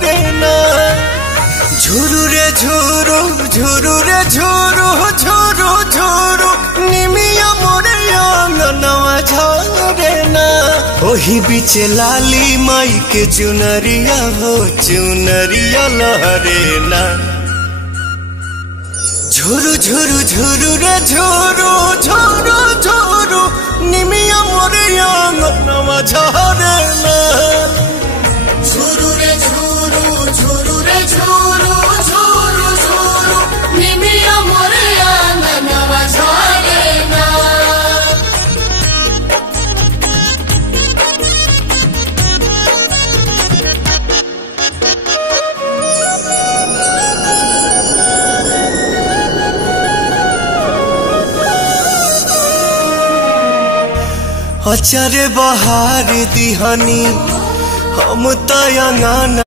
झरे ना। झुरु रे झुरु झुरु रे झुरु झुरु झुरु निमिया मोरे अंगनवा झरे ना। ओही बीच लाली माई के चुनरिया हो चुनरिया लहरे ना। झुरु झुरु झुरु रे झुरु झुरु झुरु निमिया मोरे अंगनवा झरे ना। झुरु रे झुरु झुरु रे झुरु झुरु झुरु निमिया मोरे अंगनवा झरे ना। अचारे बहार दिहनी हम तयंगाना।